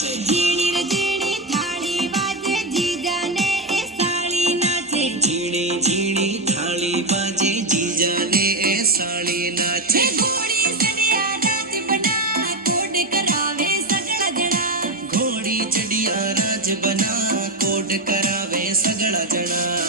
ઝીણી રે ઝીણી થાળી વાજે જીજાને એ સાળી નાચે. ઝીણી ઝીણી થાળી બાજે જીજાને એ સાળી નાચે. ઘોડી ચડિયા રાજ બના કોડ કરાવે સગળા જણા. ઘોડી ચડિયા રાજ બના કોડ કરાવે સગળા જણા.